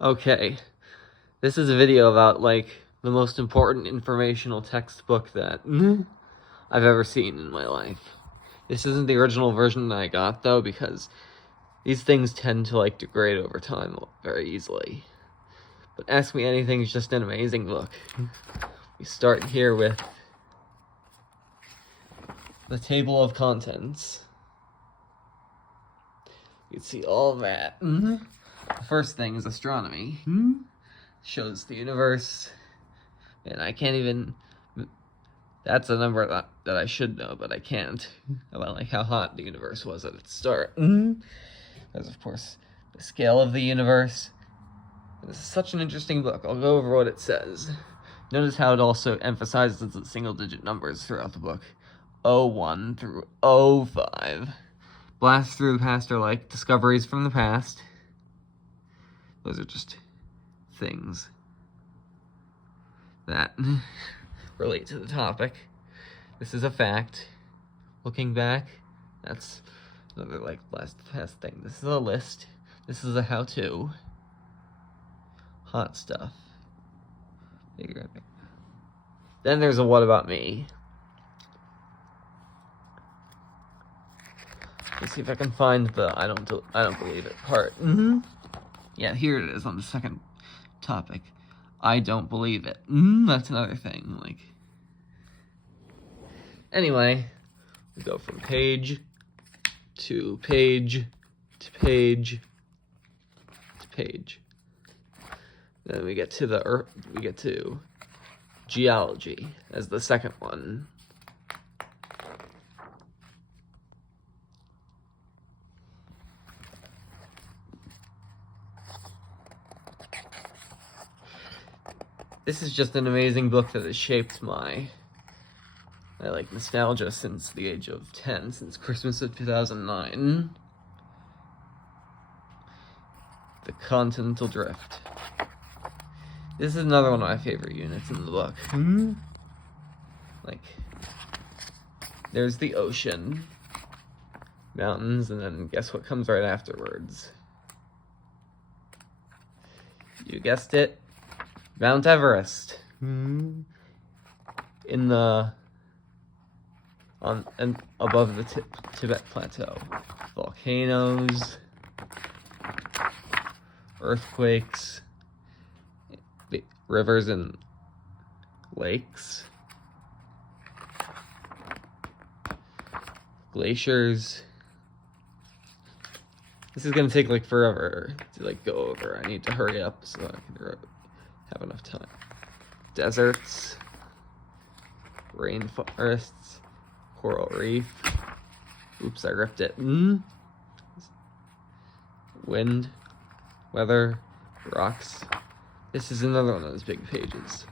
Okay, this is a video about, like, the most important informational textbook that I've ever seen in my life. This isn't the original version that I got, though, because these things tend to, like, degrade over time very easily. But Ask Me Anything is just an amazing book. We start here with the table of contents. You can see all of that. The first thing is astronomy. Shows the universe, and I can't even. That's a number that I should know, but I can't. About like how hot the universe was at its start. There's of course the scale of the universe. This is such an interesting book. I'll go over what it says. Notice how it also emphasizes the single-digit numbers throughout the book. 01 through 05. Blasts through the past are like discoveries from the past. Those are just things that relate to the topic. This is a fact. Looking back, that's another like blast past thing. This is a list. This is a how-to. Hot stuff. Then there's a what about me. Let's see if I can find the I don't believe it part. Yeah, here it is on the second topic. I don't believe it. That's another thing. Like, anyway, we go from page to page to page to page. Then we get to geology as the second one. This is just an amazing book that has shaped my like nostalgia since the age of 10, since Christmas of 2009. The Continental Drift. This is another one of my favorite units in the book. Like, there's the ocean, mountains, and then guess what comes right afterwards? You guessed it. Mount Everest. In the and above the Tibet Plateau. Volcanoes, earthquakes, rivers and lakes, glaciers. This is gonna take like forever to like go over. I need to hurry up so I can have enough time. Deserts, rainforests, coral reef. Oops, I ripped it. Wind, weather, rocks. This is another one of those big pages.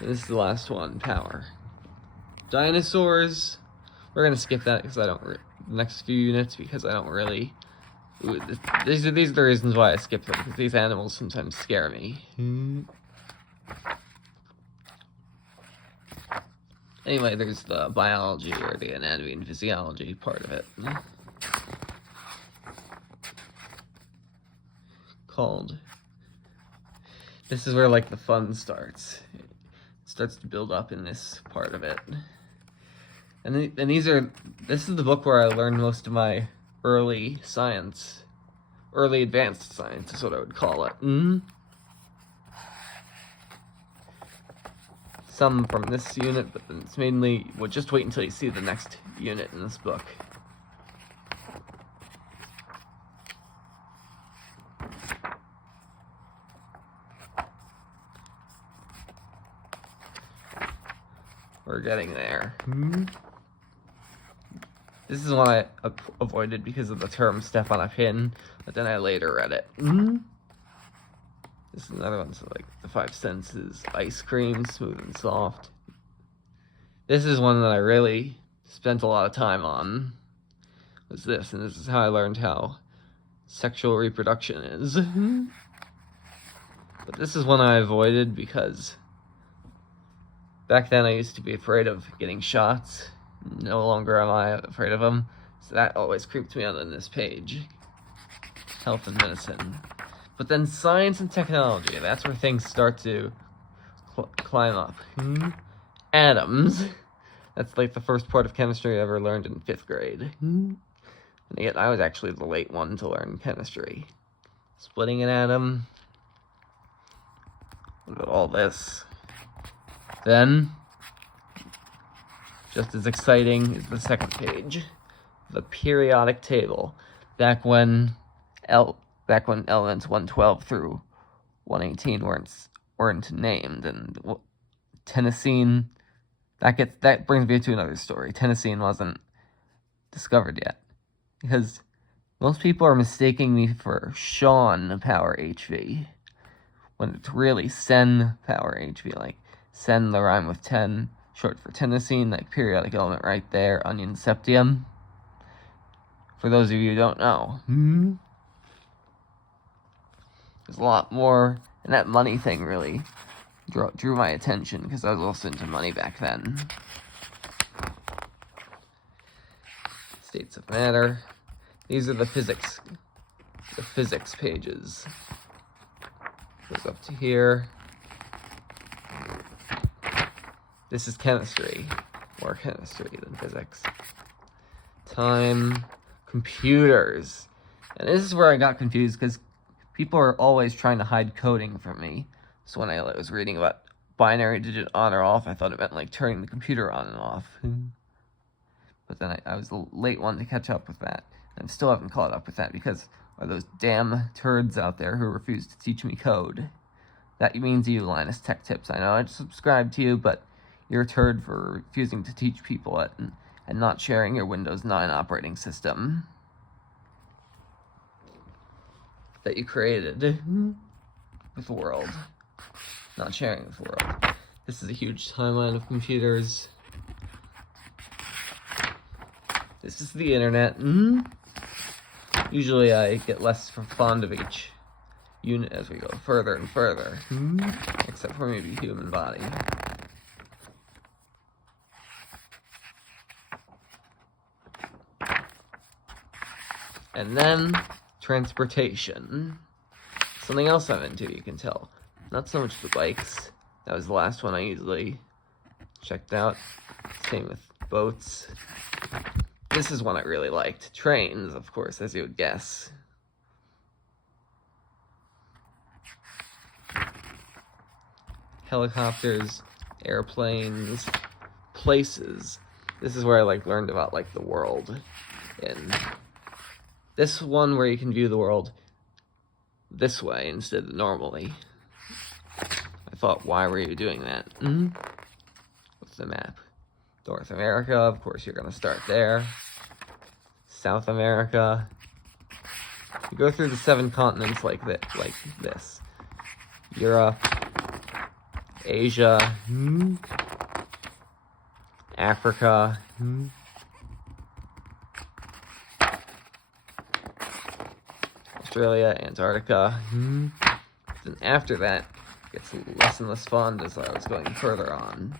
And this is the last one, power. Dinosaurs. We're gonna skip that because I don't. The next few units because I don't really. These are the reasons why I skip them, because these animals sometimes scare me. Anyway, there's the biology, or the anatomy and physiology part of it. Called. This is where, like, the fun starts. It starts to build up in this part of it. And this is the book where I learned most of my early science. Early advanced science is what I would call it. Some from this unit, but then it's mainly, well, just wait until you see the next unit in this book. We're getting there. This is one I avoided because of the term step on a pin, but then I later read it. This is another one, so like the five senses, ice cream, smooth and soft. This is one that I really spent a lot of time on, was this, and this is how I learned how sexual reproduction is. But this is one I avoided because back then I used to be afraid of getting shots. No longer am I afraid of them, so that always creeped me out on this page. Health and medicine. But then science and technology, that's where things start to climb up. Atoms. That's like the first part of chemistry I ever learned in 5th grade. And yet I was actually the late one to learn chemistry. Splitting an atom. Look at all this. Then, just as exciting is the second page. The periodic table. Back when elements 112 through 118 weren't named, and tennessine, that brings me to another story. Tennessine wasn't discovered yet, because most people are mistaking me for Sean Power HV, when it's really Sen Power HV, like Sen, the rhyme with 10, short for tennessine, like periodic element right there, onion septium. For those of you who don't know. There's a lot more, and that money thing really drew my attention, because I was also into money back then. States of matter. These are the physics pages. Goes up to here. This is chemistry. More chemistry than physics. Time. Computers. And this is where I got confused, because people are always trying to hide coding from me. So when I was reading about binary digit on or off, I thought it meant like turning the computer on and off. But then I was the late one to catch up with that. And I still haven't caught up with that, because are those damn turds out there who refuse to teach me code. That means you, Linus Tech Tips. I know I subscribe to you, but you're a turd for refusing to teach people it and not sharing your Windows 9 operating system that you created with the world. Not sharing with the world. This is a huge timeline of computers. This is the internet. Usually I get less fond of each unit as we go further and further. Except for maybe human body. And then, transportation. Something else I'm into, you can tell. Not so much the bikes. That was the last one I usually checked out. Same with boats. This is one I really liked. Trains, of course, as you would guess. Helicopters, airplanes, places. This is where I learned about the world. And this one where you can view the world this way instead of normally. I thought, why were you doing that? What's the map? North America, of course you're gonna start there. South America. You go through the 7 continents like this. Europe, Asia, Africa, Australia, Antarctica. Then after that, it gets less and less fun as I was going further on.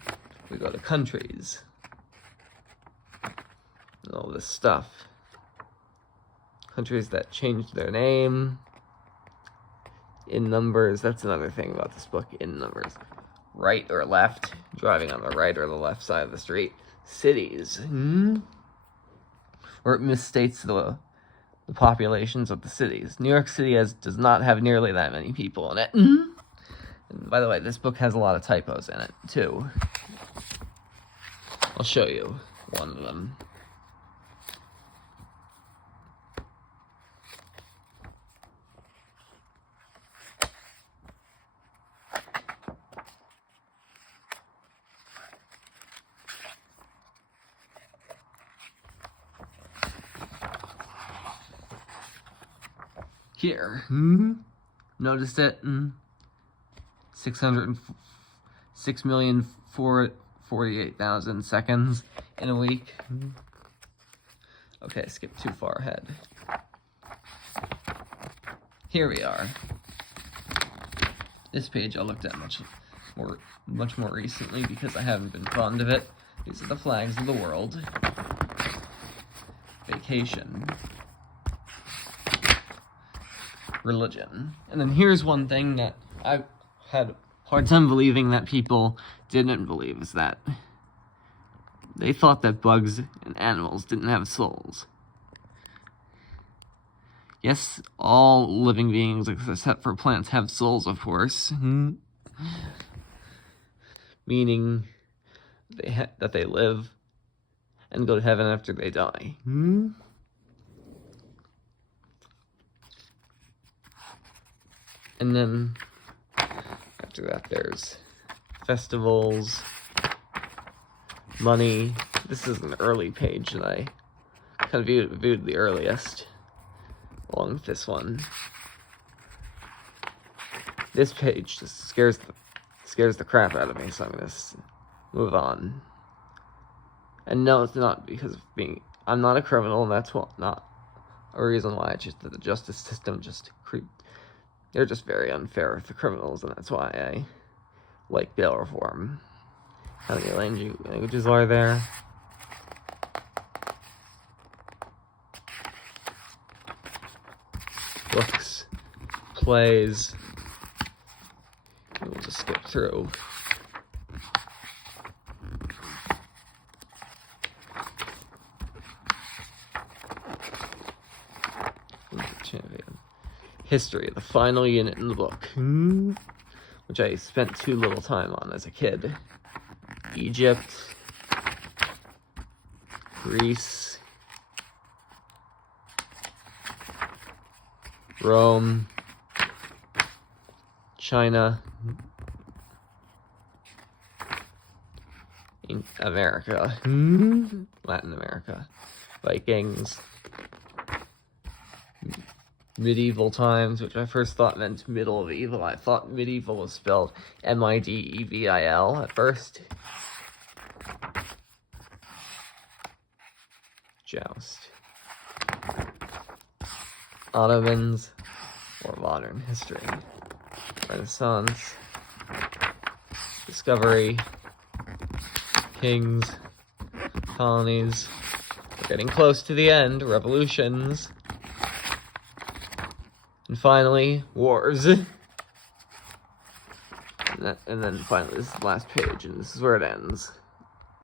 We go to countries. And all this stuff. Countries that changed their name. In numbers, that's another thing about this book, in numbers. Right or left, driving on the right or the left side of the street. Cities. Or it misstates the populations of the cities. New York City does not have nearly that many people in it. And by the way, this book has a lot of typos in it, too. I'll show you one of them. Here. Noticed it? 606,448,000 seconds in a week. Okay, skip too far ahead. Here we are. This page I looked at much more recently because I haven't been fond of it. These are the flags of the world. Vacation. religion. And then here's one thing that I had a hard time believing that people didn't believe, is that they thought that bugs and animals didn't have souls. Yes, all living beings except for plants have souls, of course. Meaning that they live and go to heaven after they die. And then after that there's festivals, money. This is an early page that I kind of viewed the earliest, along with this one. This page just scares the crap out of me, so I'm gonna move on. And no, it's not because of I'm not a criminal, and that's not a reason why. It's just that the justice system just they're just very unfair with the criminals, and that's why I like bail reform. How many languages are there? Books, plays. We'll just skip through. History, the final unit in the book, which I spent too little time on as a kid. Egypt, Greece, Rome, China, America, Latin America, Vikings, medieval times, which I first thought meant middle of evil. I thought medieval was spelled M-I-D-E-V-I-L at first. Joust. Ottomans, or modern history. Renaissance. Discovery. Kings. Colonies. We're getting close to the end. Revolutions. And finally, wars. And then finally, this is the last page, and this is where it ends.